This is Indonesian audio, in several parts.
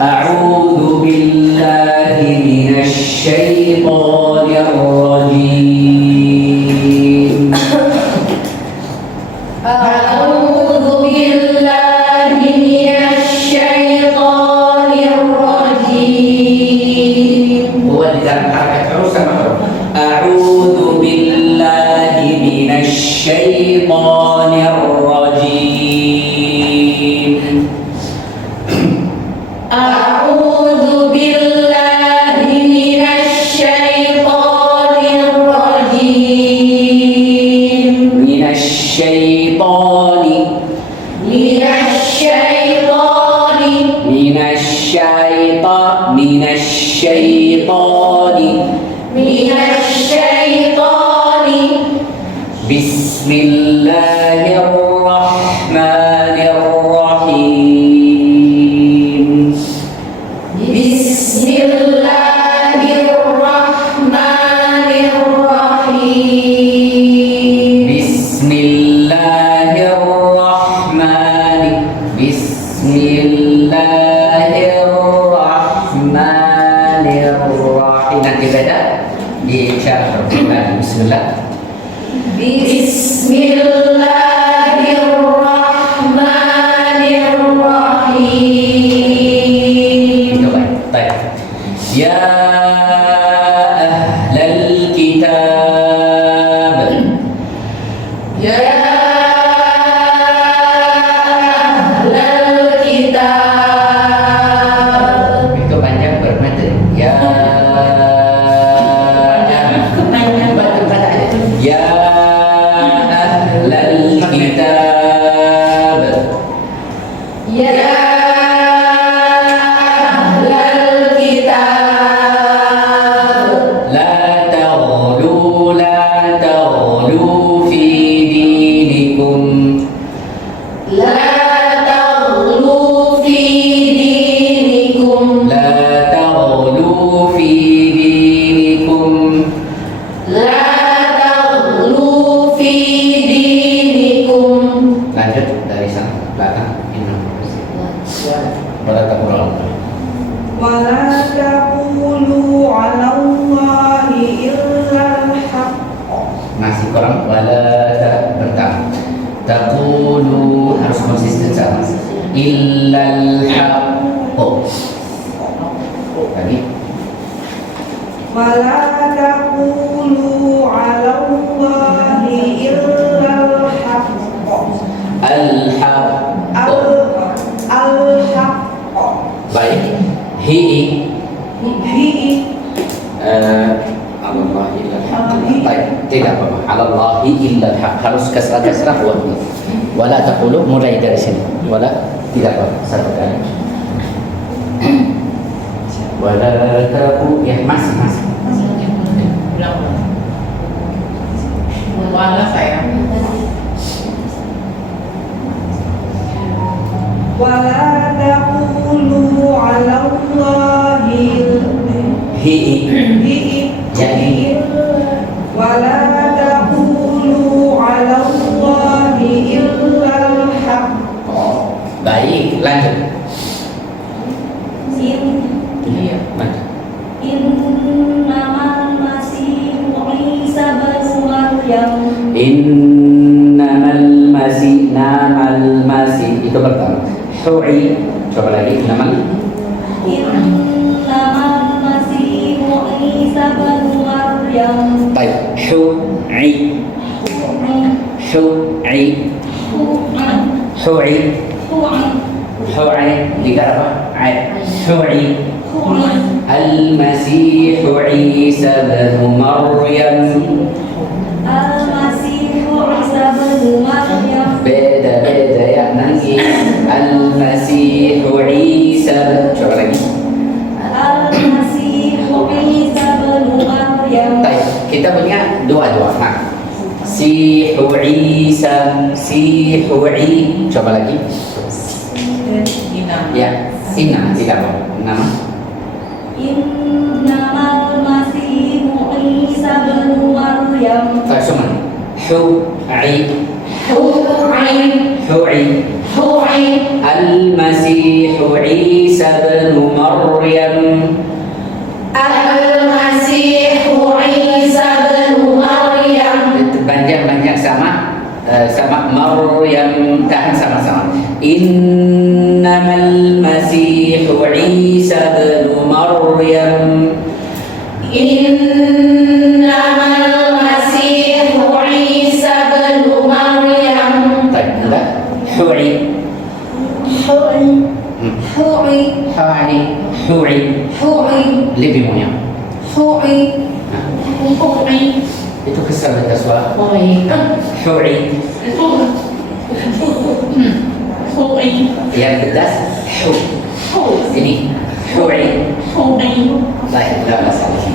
A'udzu billahi minasyaitonir rajim. A'udzu billahi minasyaitonir rajim. Buat di dalam harakat terus sama huruf. A'udzu billahi minasyaitonir rajim. A'udzu billahi minasyaitonir rajim. Minasyaitoni. Minasyaitoni. Bismillahirrahmanirrahim. Bismillahirrahmanirrahim. Bismillahirrahmanirrahim. Nanti beda di cara berbeda. Bismillah. Bismillahirrahmanirrahim. Itu baik. Baik. Ya ahlal kitab. Ya ahlal kitab. Itu panjang bermata. Ya baca aja. Ya ahlal kitab. Ya ahlal kitab. La taghlu fi dinikum. La taghlu fi dinikum. La taghlu fi dinikum. La taghlu fi dinikum. Lanjut dari sana belakang. Wala taqulu. ولا تقولوا على الله إلا الحق. Masih kurang wala bertambah. Taqulu harus konsisten sama. Illal haqq. Tadi ولا تقولوا على الله إلا الحق. al-haqq. الحق. Baik. Hi Allahi illal haqq. Baik, tidak apa-apa. Allahi illal haqq. Harus kasrah buat ini. Wala taqulu mulai dari sini. Wala tidak apa-apa. Satu kali. Wala taqulu ya masih. Wala saya. ولا تقولوا على الله Hi jadi ولا تقولوا على الله إلا الحق. baik, lanjut. Iya. Lanjut. Innamal masihu Isa bin Maryam. Innamal masih itu pertama. Hu'i coba lagi namal. Innamal masihu Isa bin Maryam. Baik, hu'i jika apa? Hu'i Al-Masih Isa bin Maryam. Al-Masihu Isa bin Maryam. Beda ya nanti. Al-Masih Isa. Coba lagi. Al-Masihu Isa bin Maryam. Baik, kita punya dua. Nah, Sihu Isa, coba lagi. Ina. Ya, Sina tidak apa nama. Innamal masihu Isa bin Maryam. Semua. Hu'i Hu'i Al-Masih Isa bin Maryam. Al-Masih Isa bin Maryam. Banyak sama Maryam, tahan sama-sama. Innamal Masih Isa bin Maryam. Innamal Masih Isa bin Maryam. Baik, enggak? Hu'i. Lebih mulia. Itu kesal dan kaswa. Hu'i. Yang pedas hu. Ini hu'i. Baik, enggak masalah.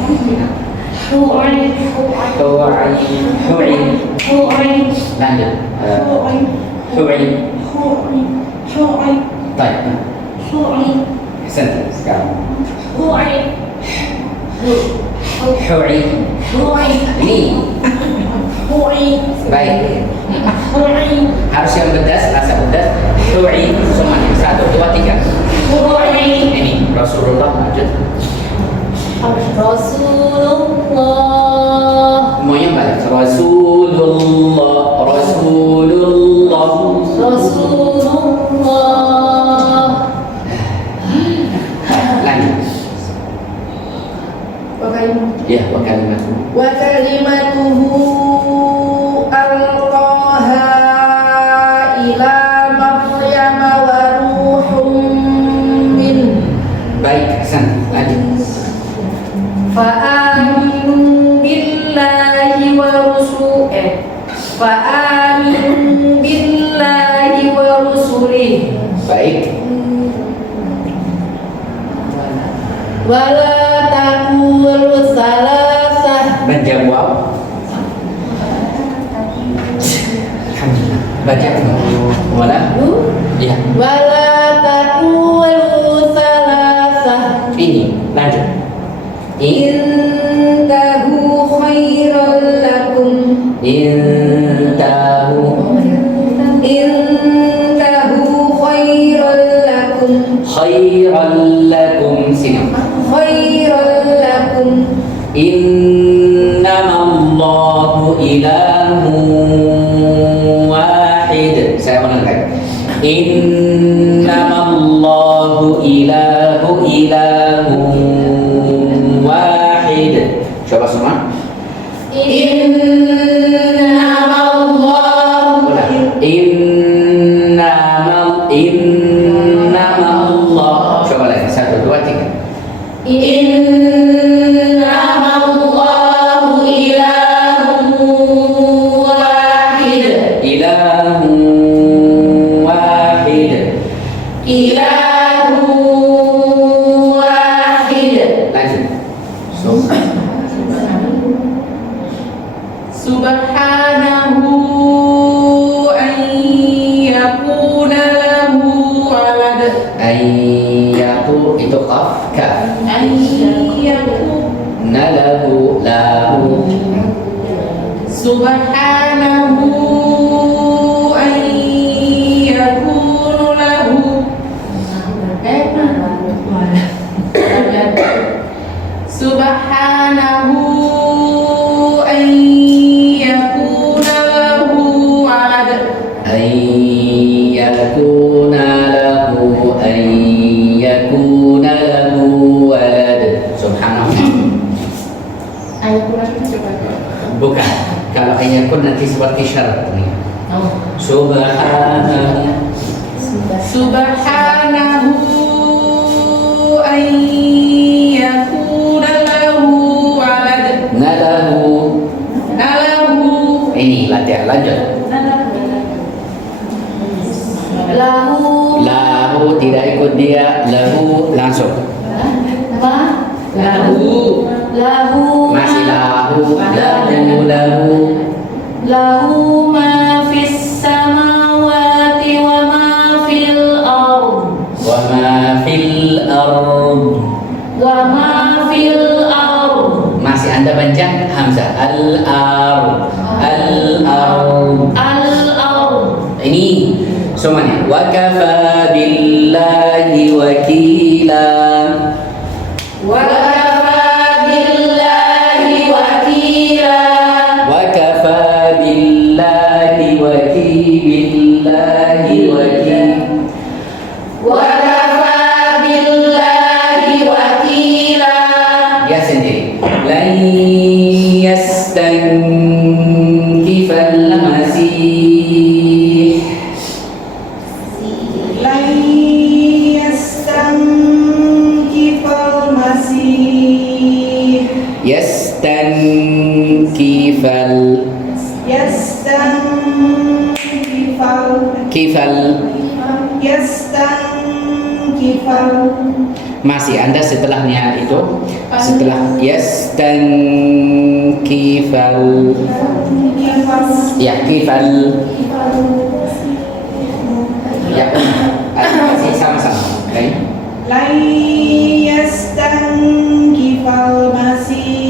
Hu'i. Lanjut. Hu'i. Baik. Ahsan. Sekarang. Hu'i. Ini. Baik. Harus yang pedas, rasa pedas. Hu'i. Semuanya. 1, 2, 3. Ini Rasulullah. Lanjut. Rasulullah. Semuanya balik. Rasulullah. Lanjut. Ya, wa kalimatu. Wa kalimatuhu alqaha ila Maryam wa ruhum min. Baik, Hasan. Lanjut. Fa'aminu billahi wa rusulih. Baik. Wala taqulu salasah. Menjawab. Alhamdulillah. Baca. Wala. Ya. Wala taqulu salasah. Ini. Lanjut. Intahu khairan lakum. Intahu khairan lakum. khairan lakum. Sini. Khairan lakum. Innamallahu ilahun wahid. Saya ulang lagi. Innamallahu ilahun wahid. Coba semua. Innamallahu Innamallah. Coba lagi. 1, 2, 3. Innamallahu ilahun wahid. Ilahun wahid. Ilahun wahid. Lanjut. Subhanahu an yakuna lahu walad. Ayyatu itu qaf ka. An yakuna Lahu. Subhanahu an yakuna lahu. Subhanahu an yakuna lahu walad. Ayyakuna lahu walad. Subhanallah. Bukan. Kalau ayyakun nanti seperti syarat ini. Subhanallah. Subhanahu an yakuna lahu walad. Nalahu. Ini latihan. Lanjut. Lahu tidak ikut dia. Lahu langsung. Lahu Masih lahu. lahu ma fis samawati wa ma fil ard. Wa ma fil ard. Masih Anda panjang hamzah. Al-ard. Al-ard. Ini semuanya. Wa kafa billahi wakila. Wa kafa billahi wakila. Wa kafa billahi billahi wakil. Wa kafa billahi wakila. Dia sendiri. Lan yastankifal masih. Lan yastankifal masih. Yastankifal yastankifal masih Anda setelahnya itu setelah yastankifal ya kifal ya masih sama-sama okay? Lan yastankifal masih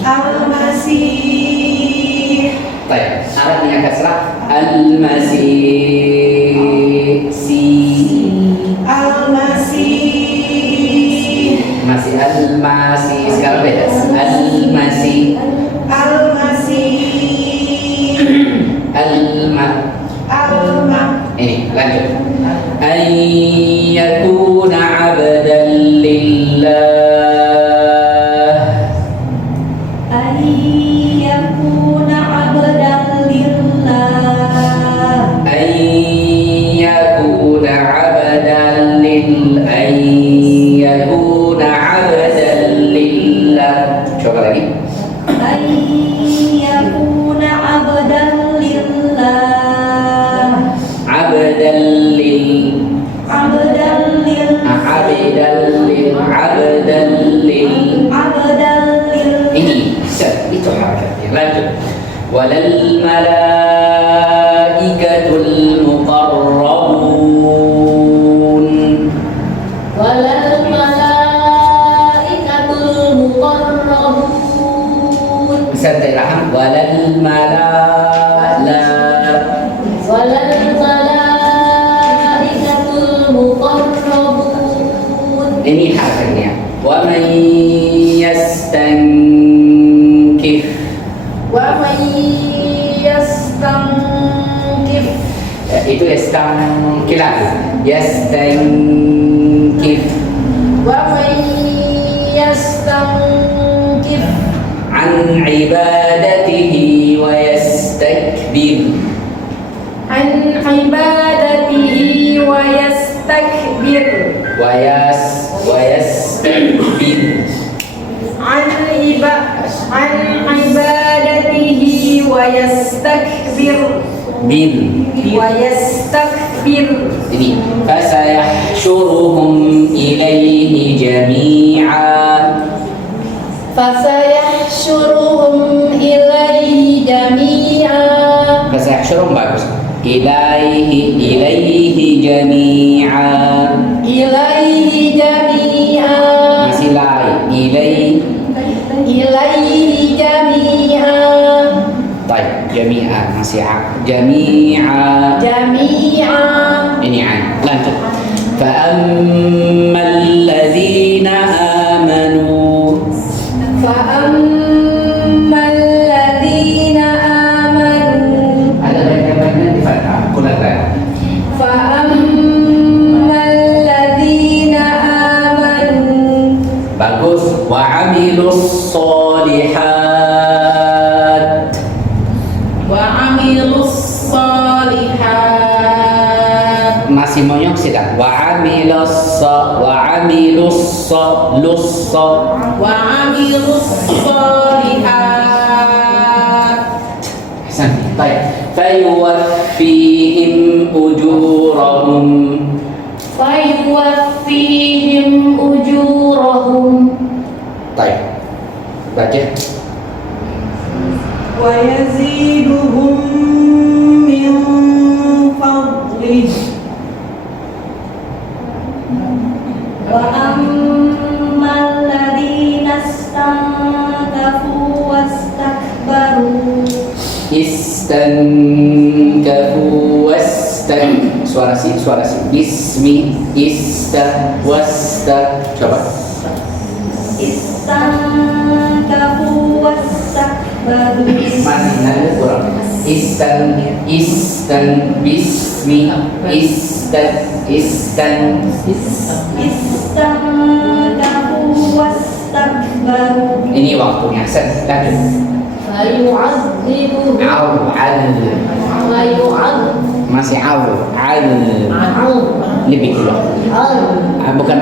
al-masih. Baik, Arabnya kasrah al-masih masih al-masih sekarang beda al-masih ini lanjut an yakuna abdan lillah Ayyakuna abdan lillah. an yakuna abdan lillah. Coba lagi. Ayyakuna abdan lillah. Abdan lil Abdan lil. abdan lil Abdan lil. ini itu harakatnya. Lanjut. Walal malaikatul muqarrabun. Walal malaikatul muqarrabun. Bisa diraham walal Walal malaikatul muqarrabun. ini harakatnya. Wa man yastankif Wa man yastankif. itu yastankif Wa man yastankif an ibadatihi wa yastakbir. an ibadatihi wa yastakbir. Wa yastakbir An ibadatihi wa yastakbir. bil ini fasayahsyuruhum ilaihi jami'a. Fasayahsyuruhum ilaihi jami'a. Fasayahsyuruhum bagus. Ilaihi jami'a. Ilaihi jami'a. Masih lain Ilaihi jami'a. Baik, jami'a masih jami'a. Ini lanjut. Fa ammal ladzina amanu. Fa ammal ladzina amanu. Ada baiknya di fathah. Kulat. Fa ammal ladzina amanu. Bagus. Wa amilus solihat. Wa amilus solihat. Masih monyong sedang. Wa amilus solihat. Baik. Fayuwaffihim ujurahum. Fayuwaffihim ujurahum. Baik. Baca. wa yaziduhum min fadlih. Wa ammal ladzina istankafu wastakbaru. suara si. Bismi, ista, wasta. Coba. Istankafu wastakbaru. Masih ada kurang. Istan, bismi, istan. Istankafu wastakbaru. Ini waktunya. Lanjut. Fayu'adzibuhum. Masih lebih dulu. Bukan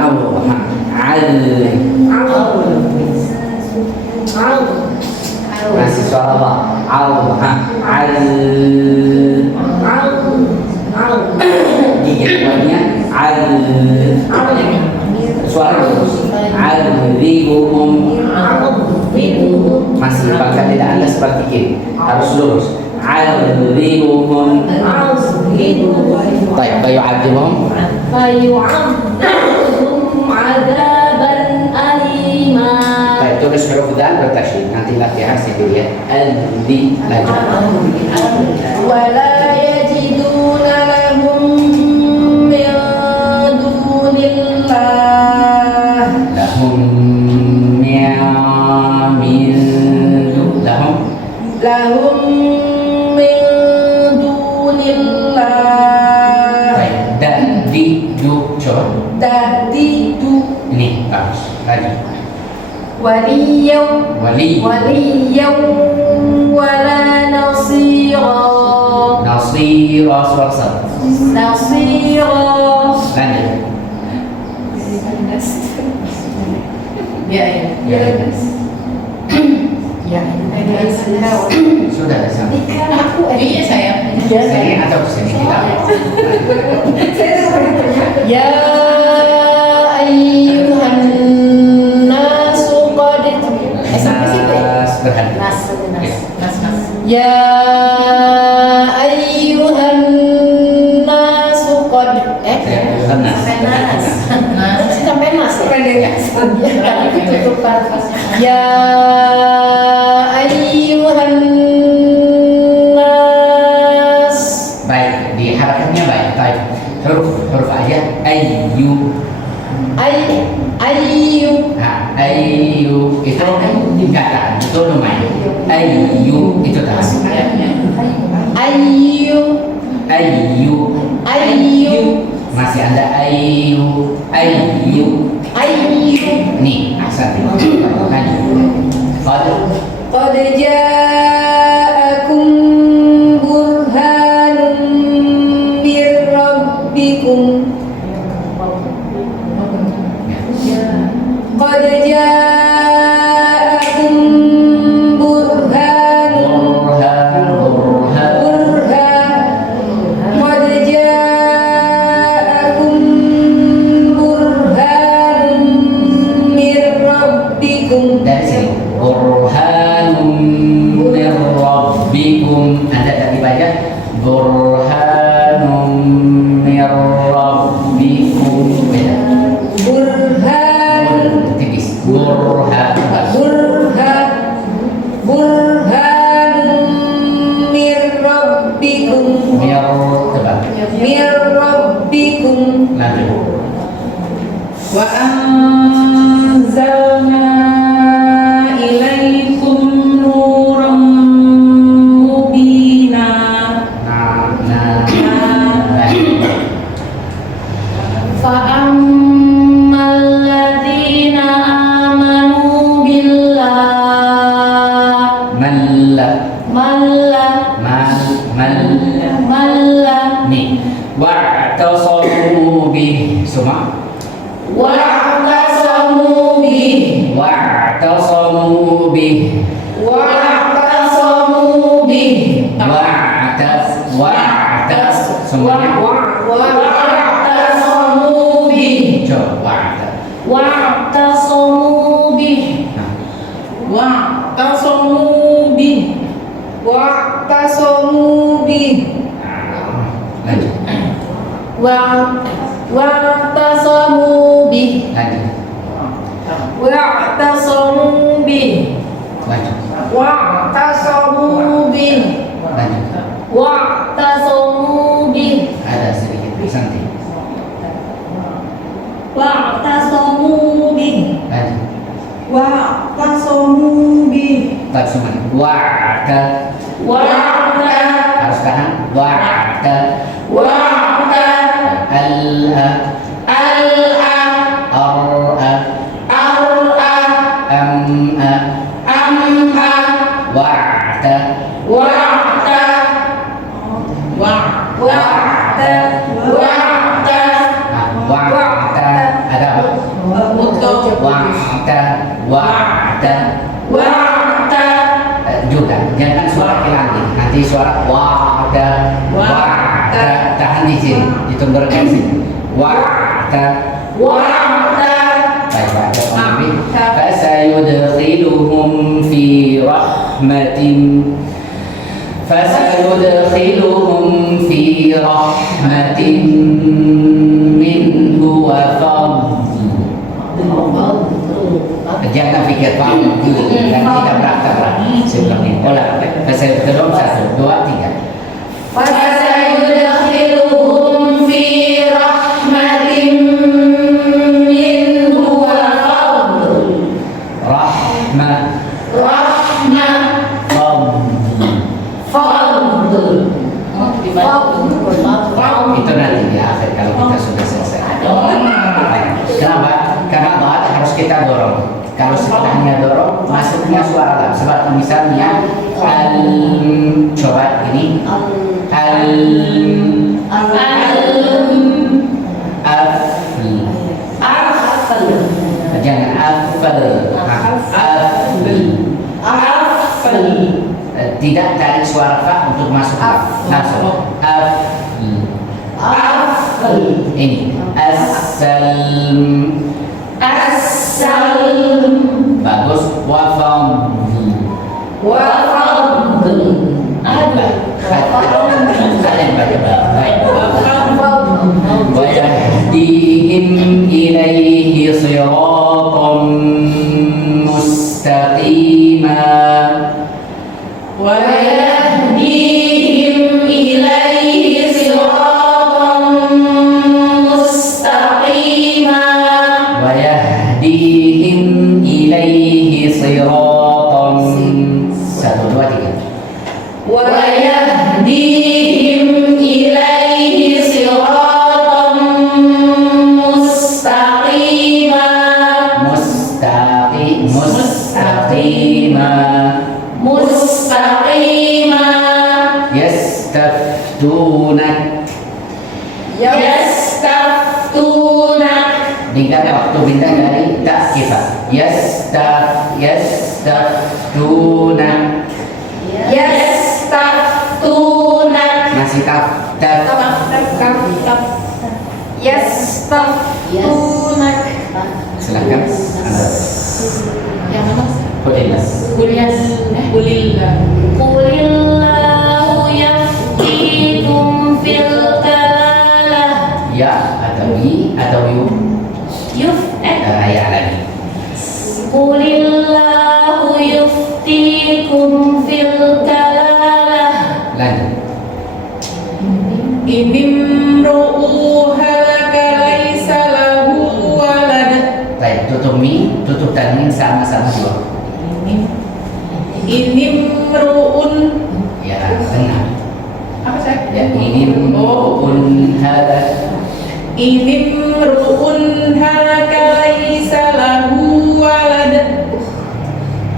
masih suara gigit keluarnya suara masih bahkan tidak ada seperti ini, harus lurus. Baik, fayu'adzibuhum adaban alima. Baik, tulis huruf dal bertasydid. Nanti latihan sendiri ya. Aldi lanjut. Wala yajiduna lahum min dunillah. Lahum Min dunillah. Baik, du coba. Ini bagus. Lanjut. Waliyaw wala nasira. Nasira suara. Lanjut. Ya. Sudah ada sama. Iya saya. Sini atau sini kita. Ya ayyuhan nasu qad sampai situ ya? Nas berhenti. Ya ayyuhan nasu qad sampai nas ya? Tadi ketutupan. Ya ayyuhan nas. Baik, diharapkannya baik. Baik. Huruf aja. Ayyu. Ayyu itu kata itu lumayan. Ayyu itu tas. Ayyu masih ada ayyu. Nih asal. Qad ja'akum burhanun mir rabbikum. Qad ja'akum burhanun. Qad ja'akum burhanun mir rabbikum. Dari sini. Burhanum mir rabbikum. Anda tadi baca burhanum mir rabbikum. Burhan mir rabbikum. Mir rabbikum. Lanjut. Wa anzalna ilaikum nuran mubina. Fa'ammal ladzina amanu billah. Malla Nih, wa'tasamu bih. Semua. wa'tasamu bih. Wa'tasamu bih. Semuanya. Wa'tasamu bih. Coba. Wa'tasamu bih. Wa'tasamu bih. Wa'tasamu bih. Lanjut. Wa'tasamu bih. Lanjut. Wa'tasamu bih. Lanjut. Wa'tasamu bih. Lanjut. Wa'tasamu bih. Ada sedikit. santai. wa'tasamu bih Lanjut. wa'tasamu bih. Tarjuman. Wa'ta. Wa'ta. Harus kanan. Wa'ta. Wa'ta. Al-a. Al-a. Ar-a. Ar-a. Am-a. Am-a. Wa'ta. Wa'ta. Wa' Wa'ta. Wa'ta. Nah, wa'ta. Ada apa? Mutlaq. Wa'ta. Wa'ta. Wa'ta. Juga jangan suara ke langit, nanti suara wa'da. Wa'da. Tahan di sini, di tenggorokan sini. Wa'da. Wa'ta. Baik, baca Nabi. Fasayudkhiluhum fi rahmatin. Fasayudkhiluhum fi rahmatin minhu wa fadl. Jangan pikir paham dan tidak berat-berat sebelum ini. Olah, fasayudkhiluhum 1, 2, 3. Fasayudkhiluhum fi rahmatin minhu wa fadl. Rahmah, Rahmah. fadl. Fadl. Itu nanti di akhir kalau kita sudah selesai. Kenapa? Karena ba'at harus kita dorong. Kalau setelahnya dorong, masuknya suara lam. Sebab misalnya al, coba ini al, afl. Jangan afl. Afl. Tidak tarik suara fa untuk masuk lam. Langsung afl. Ini as-salm. As-salm. Bagus. Wa fadl. Wa fadl. Kalian baca baik. Fadl. Wa yahdihim ilaihi siratan mustaqima. Wa yahdihim ilaihi siratan mustaqima. Wa yahdihim ilaihi siratan. 1, 2, 3. Wa yahdihim ilaihi siratan mustaqima. Mustaqima. Mustaqima. Yastaftunak. Yastaftunak. Ingat waktu pindah dari tak kifah. Yastaftunak. Yastaftunak. Masih taf. Yastaftunak. Silakan. Yang mana? Qulillah. Kulillah. Qulillahu yaftikum fil kalalah. Ya atau i atau yu. Ya lagi. Qulillahu yuftikum fil kalalah. Lanjut. Inimru'u halaka laisa lahu walad. Baik, tutup mi, tutup tanwin sama-sama dua. Inimru'un. Ya, benar. Apa saya? Ya, ini pun hada. Inimru'un halaka laisa lahu walad.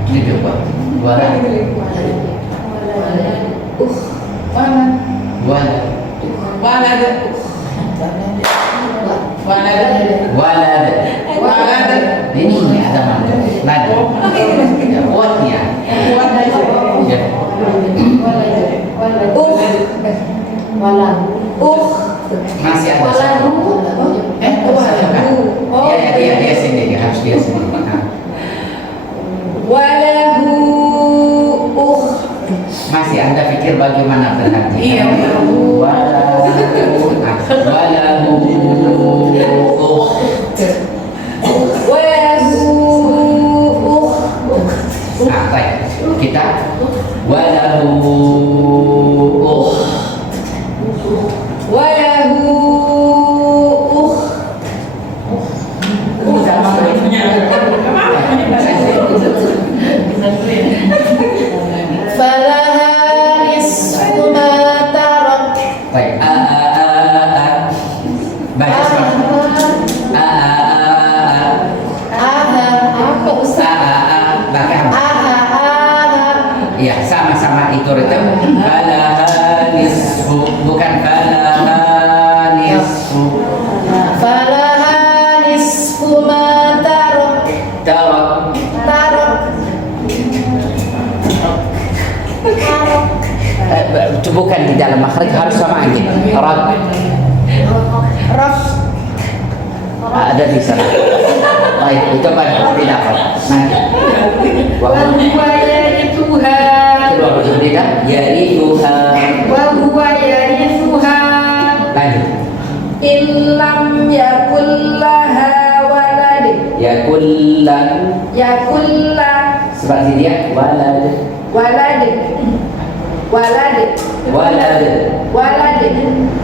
Ini coba. Wala. Wala. Walad. Walad. Walad. Walad. Ini ada mana? Nada. Ya, kuatnya. Ya. Masih ada satu. Dia sendiri, harus dia sendiri. Nah. Walahu ukh. Masih Anda pikir bagaimana berarti? Iya. Walahu. Walahu. Walahu ukh. Nah, baik. Kita walahu. Walahu bukan di dalam makhraj, harus sama anjing. Raf. Ada di sana. Baik, itu apa? Tidak apa. Nanti. Wahuwa yarithuha. Kedua huruf tidak. Yarithuha. Wahuwa yarithuha. Lanjut. Illam yakullaha walad. Yakullan. Yakulla Seperti dia. Walad. walad. Walad. Walad. Walad.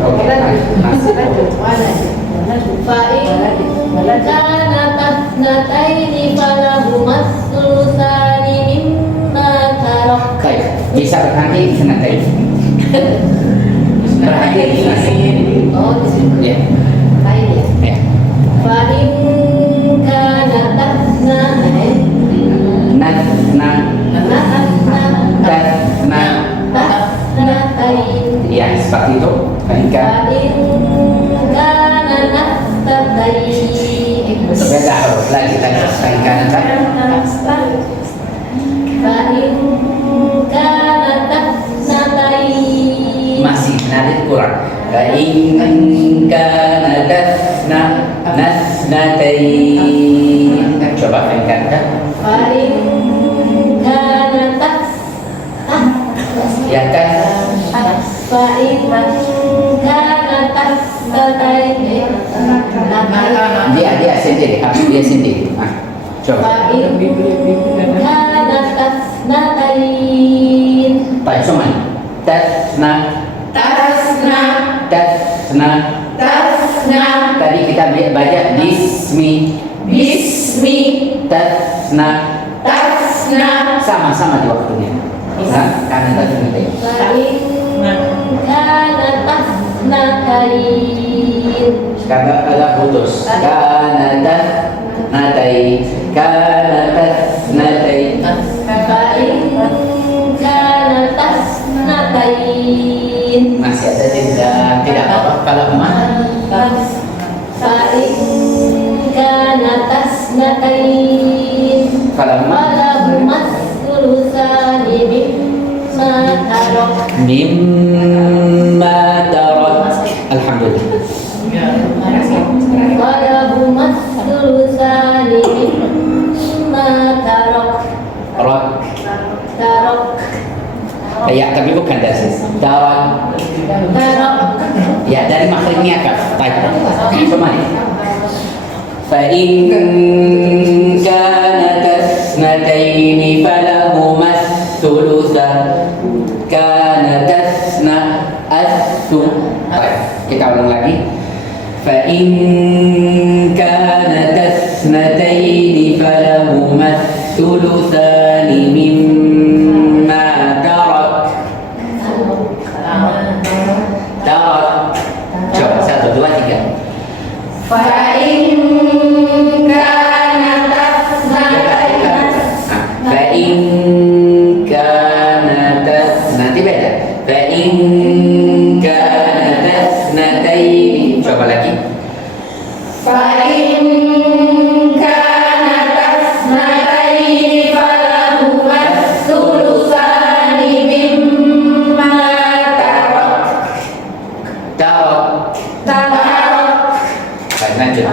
Oke. Masih. Walad. فإن كانت اثنتين فلهما الثلثان مما ترك. Baik. Bisa berhenti sebentar. Berhenti di sini. Oh, di situ. Ya. Baik ya. Ya. فإن كانت اثنتين Nat, ya seperti itu. Ketika beda huruf lagi tadi. Ketika masih nadit kurang. Ketika nasnatain. Coba ketika. Ya kan? Dia sendiri, harus dia sendiri. Ah, coba. Baik, semua. Tasna. Tadi kita baca bismi. Tasna. Sama-sama di waktunya. Karena tadi kita. Sekarang ada putus. Masih ada tidak apa-apa kalau emak. Kalau emak mimma tarak. Alhamdulillah. Rak. Ya, tapi bukan dari sini. Tarak. Ya, dari makhrajnya kan. Baik. Semuanya. فإن كانت اثنتين فلهما الثلثان كانت طيب kita ulang lagi فإن كانت اثنتين فلهما الثلثان مما ترك coba 1, 2, 3 nanti beda. Coba lagi. Baik, lanjut.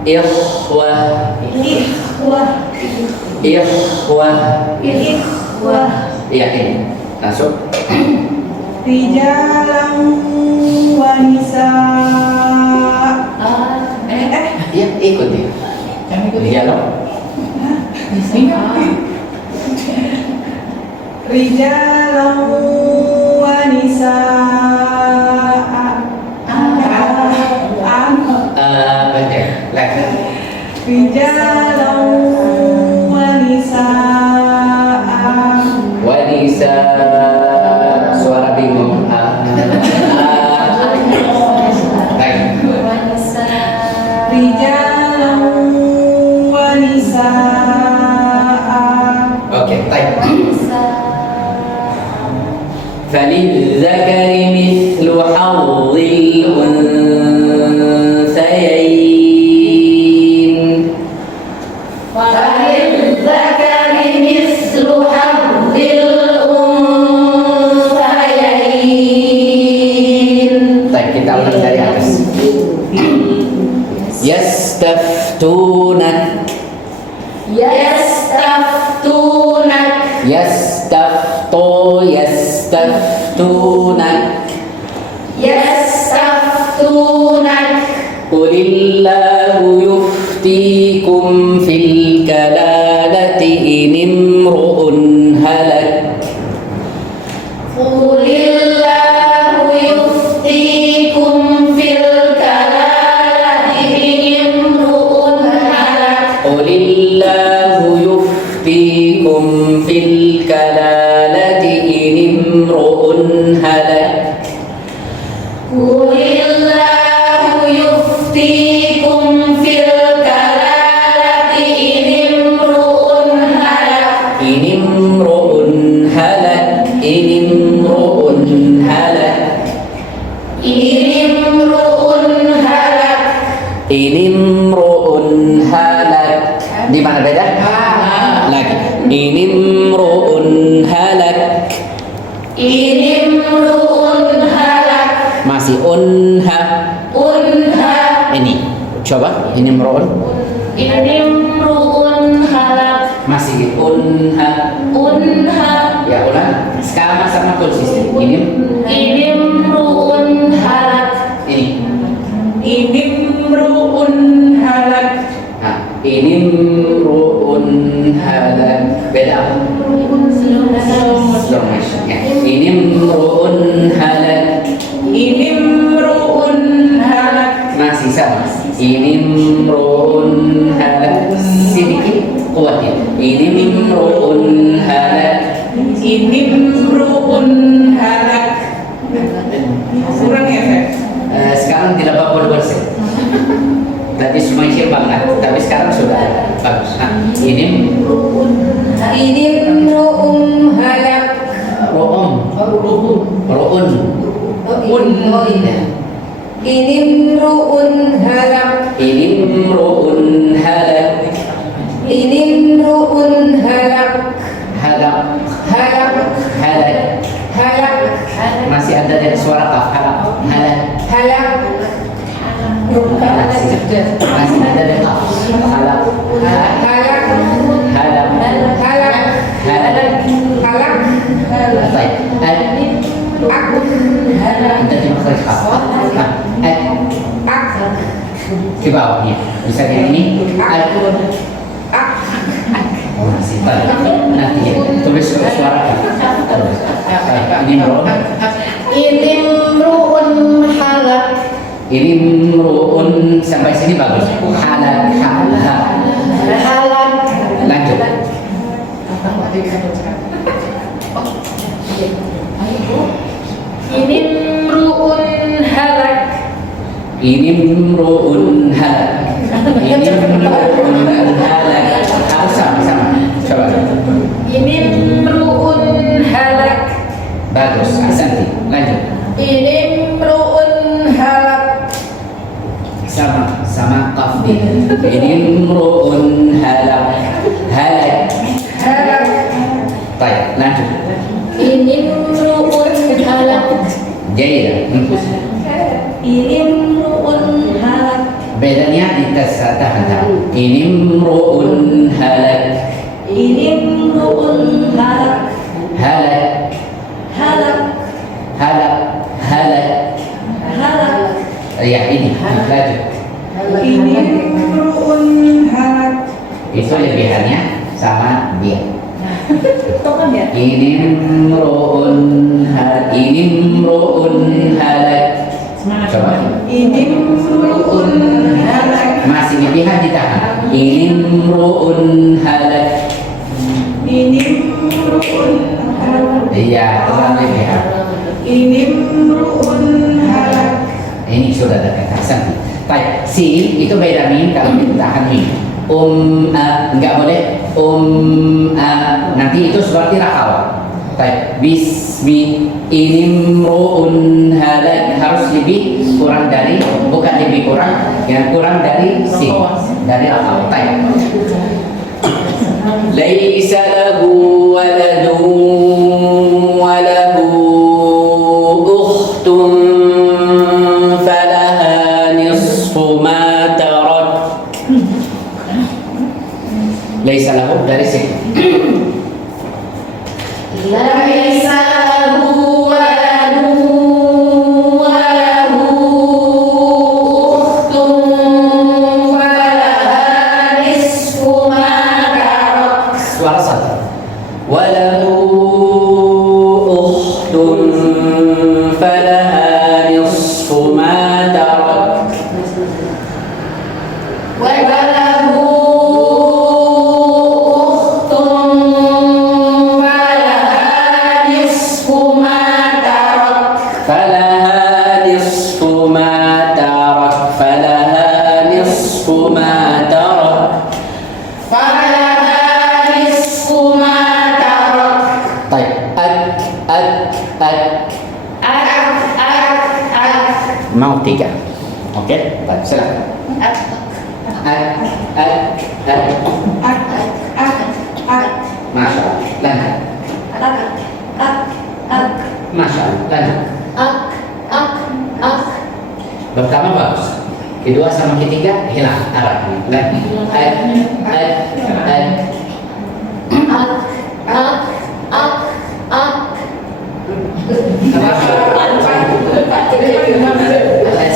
Ikhwah. Iya ini. Masuk. Rijalan wa nisaa. Iya, ikuti. Jangan ikuti. Iya loh. Rijalan wa nisaa. Oke, lagi. Rijalan wa nisaa. Wanisa suara bingung. Baik. Rijalan wa nisaa. Oke, baik. فللذكر مثل حظ الأنثيين yastaftunak Yastaftunak yastaftunak Yastaftunak Qulillahu yuftikum fil kalalati in imru'un halak Qulillahu yuftikum fil kalalati in imru'un halak Qulillahu yuftikum fil kalalati in imru'un halak Qulillahu yuftikum fil kalalati in imru'un halak in imru'un halak in imru'un halak in imru'un halak in imru'un halak. Di mana beda? Lagi. In imru'un halak. in imru'un halak Masih unha. unha Ini. Coba. In imru'un. in imru'un halak Masih unha. unha Ya ulang. Sekarang sama konsisten. In in imru'un halak ini. Inimru'un halak. Nah, in imru'un halak. Beda apa? Slow motion. Ya. In imru'un halak. Inimru'un halak. Masih sama. Inimru'un halak. Sedikit kuat ya. Inimru'un halak. Inimru'un halak. Kurang ya, Fer? Sekarang tidak apa-apa persen. Tadi semuanya banget, tapi sekarang sudah bagus. Nah, ini in imru'un halak ro'um, ro'un. oh iya in imru'un halak Inimru'un halak. in imru'un halak Halak, halak halak. halak Masih ada dari suara kaf halak. Halak. halak Masih ada dari kaf. Halak. halak Halak. halak Halak. halak Baik. Ada di makhraj kaf. Nah, di bawahnya bisa kayak ini. Masih baik. Nanti ya. Tulis suara kaf. Baik. Ini ro'um. in imru'un halak Ini meruun sampai sini bagus. Halak, halak. halak Lanjut. in imru'un halak Ini meruun halak. Ini meruun halak. Harus sama. Coba. in imru'un halak Bagus. Ahsanti. Lanjut. in imru'un halak Sama kaf di. Ini meruun halak. Halak. halak Baik. Lanjut. in imru'un halak Jadi in imru'un halak. bedanya di tas tahan. Ini meruun halak. In imru'un halak. Halak. Halak. Halak. Halak. Halak. Ya ini. Lanjut. Inimru'un halak. Itu lebihannya sama dia. Tokan ya? Inimru'un halak. Coba. Inimru'un halak. Masih lebihan ditahan. Inimru'un halak. Inimru'un halak. Iya, terlalu lebihan. Inimru'un halak. Ini sudah ada kata santi. Baik, si itu beda mim kalau kita tahan mim. Enggak boleh nanti itu seperti rakal. Baik, bismi inimru'un halak harus lebih kurang dari bukan lebih kurang, yang kurang dari si dari rakal. Baik. Laisa lahu waladun wa lahu ukhtun falaha nisfu ma tarak Mau 3. Oke, baik, silakan. Masya Allah. Lanjut. Masya Allah. Lanjut. Pertama bagus. Kedua sama ketiga hilang arahnya.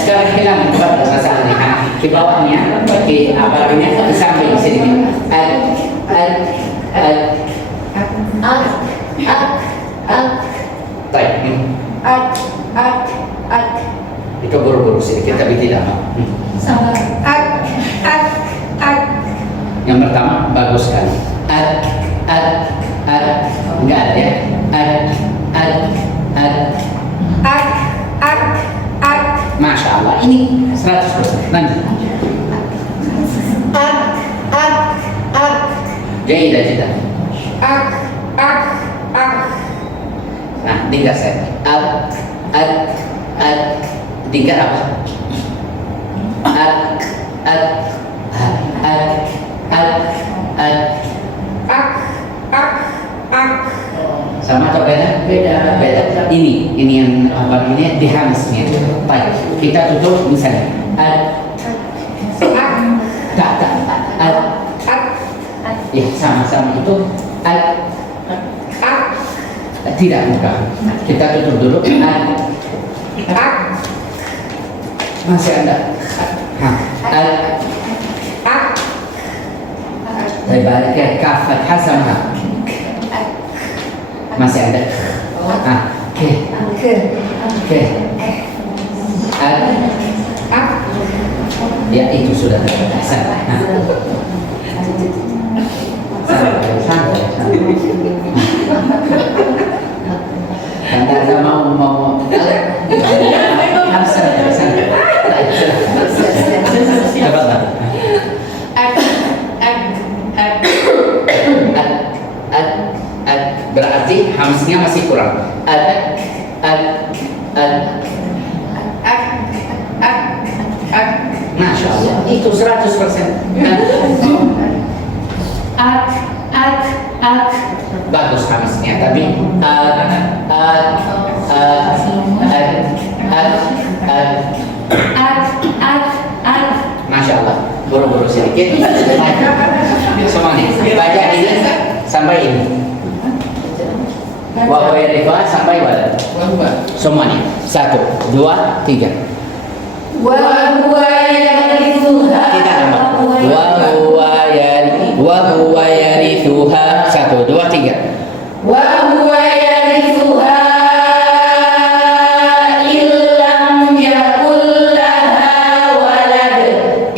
Sekarang hilang masalahnya. Di bawahnya, di abangnya di samping sini. Baik. Itu buru-buru sedikit tapi tidak apa. Yang pertama bagus sekali. Enggak ada ya. Masya Allah, ini 100%. Lanjut. Jaidah jeda. Nah, tinggal saya. Tinggal apa? Sama atau beda? Beda. Ini yang apa ini dihalusnya. Baik, kita tutup misalnya. Ya, sama-sama itu. Tidak buka. Kita tutup dulu. Masih ada. Saya balik ke kaf fathah sama. Masih ada. Oke. Ya itu sudah santai. Karena saya mau harus santai. Berarti hamznya masih kurang. Masya Allah, itu 100%. Bagus hamznya, tapi Masya Allah, buru-buru sedikit. Semuanya, baca ini sampai ini. Wa yarifah sampai walad. Semuanya. 1, 2, 3. Wa huwa yarithuha. Kita tambah. Wa huwa yarithuha. 1, 2, 3. Wa huwa yarithuha illam yakul laha walad.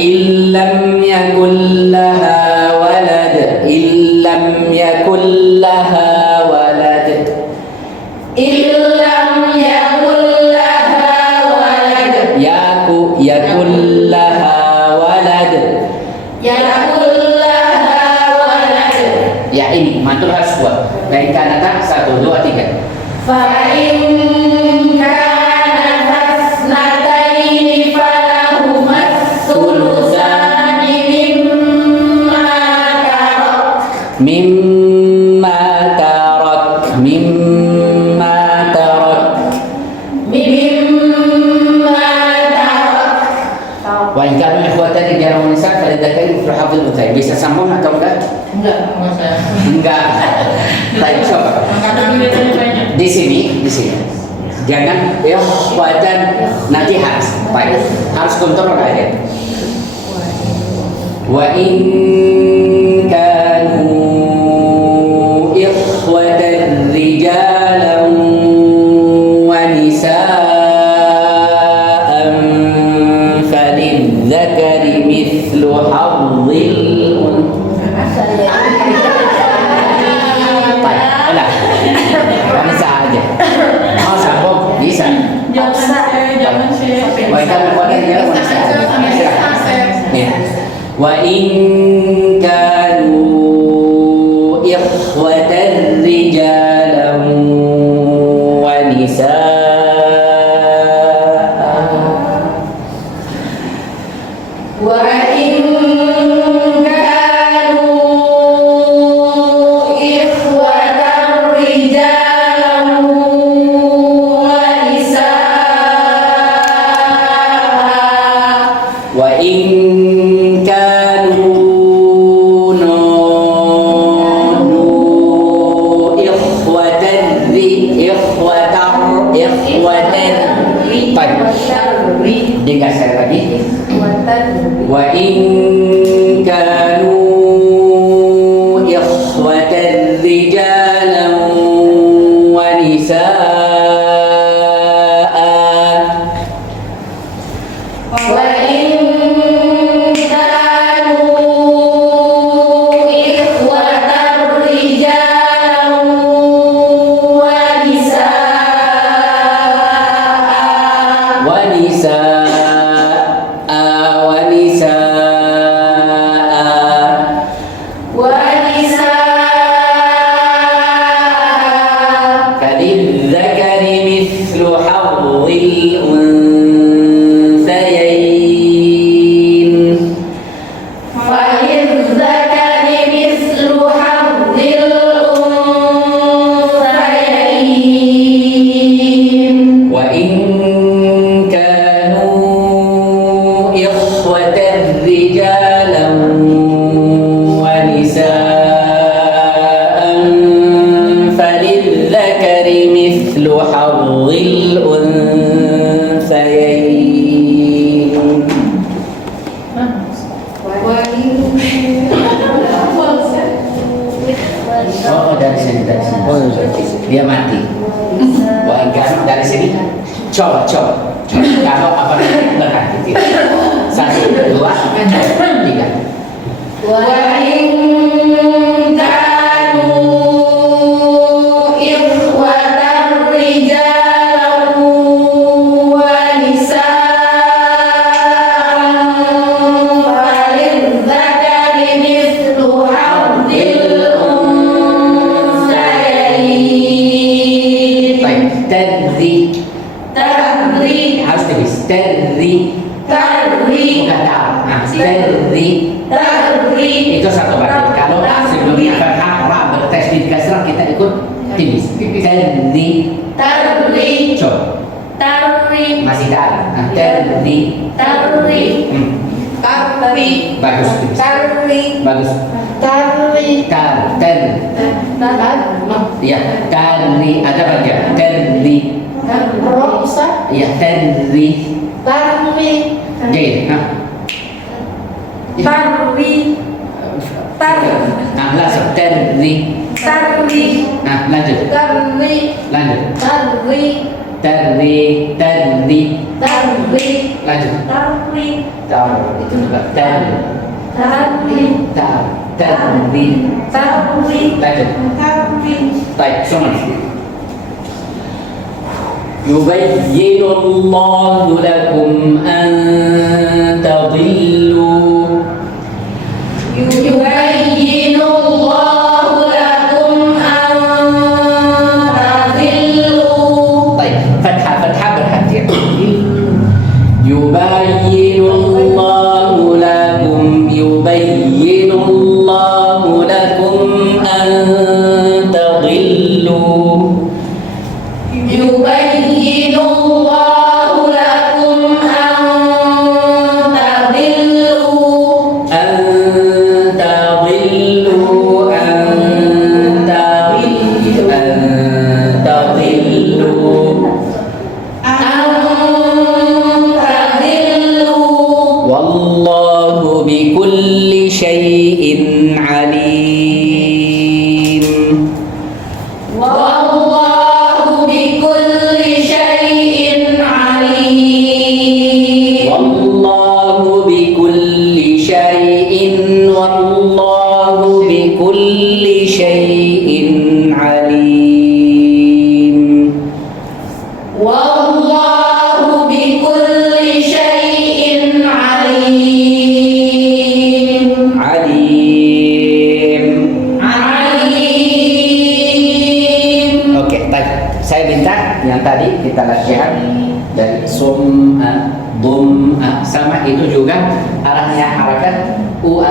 Illam yakul laha walad. Illam yakul laha walad. Illam yakul laha walad. Yakul laha walad. Yakul laha walad. Ya ini mantul harus buat. Dari kanata 1, 2, 3. Fa in kana tasnataini falahuma thulutsani mimma tarak. Mimma tarak. Mimma tarak. Mimma tarak. Wa in kanu ikhwatan rijalan wa nisa falidzakarri mithlu hadzil unsayyayn. Bisa sambung atau enggak? Enggak. Baik, coba. Di sini. Jangan ya wajan nanti harus. Baik. Harus kontrol aja. Wa in kanu ikhwatan rijalan wa nisaan falidzakari mithlu hadzil unsayyayn. Baik, bisa aja. Mau sambung bisa. Jangan share. Wa in kanu ikhwatan rijalan wa nisaan. Ya. Wa in kanu ikhwatan rijalan wa Digeser lagi. Wa in kanu ikhwatan rijalan wa nisaan. Wa in kanu ikhwatan rijalan wa nisaan. Wa nisaan wa nisaan. Wa nisaan. Falidzakari mithlu hadzil unthayayn. Falidzakari mithlu hadzil unthayayn. Wa in kanu ikhwatan rijalan wa nisaan falidzakari mithlu hadzil unthayayn. Oh, dari sini. Dia mati. Wah, enggak dari sini. Coba. Kalau apa namanya berhati tidak. 1, 2, 3. Wa in kanu ikhwatan rijalan wa nisaan falidzakari mithlu hadzil unthayayn. Baik, tadri harus tulis tadri bukan tahu. Tadri itu satu baris. Kalau sebelumnya fathah ra bertasydid kasrah kita ikut tulis tadri. Coba masih tahu. Tadri. Bagus. Bagus. Ya, tadri ada bagian tadri. Ya, tadri. Jadi, langsung tadri. Lanjut. Tadri. Lanjut. Itu juga tadri. Lanjut. Baik, semua. يبين الله لكم أن تضلوا. يبين الله لكم أن تضلوا. طيب فتحة berhati. يبين الله لكم أن تضلوا. يبين الله لكم أن تضلوا. والله بكل شيء عليم. والله بكل شيء عليم. والله بكل شيء عليم. والله بكل شيء عليم. عليم. Oke, baik. Saya minta yang tadi kita latihan dari sum'a, dum'a sama itu juga arahnya harakat u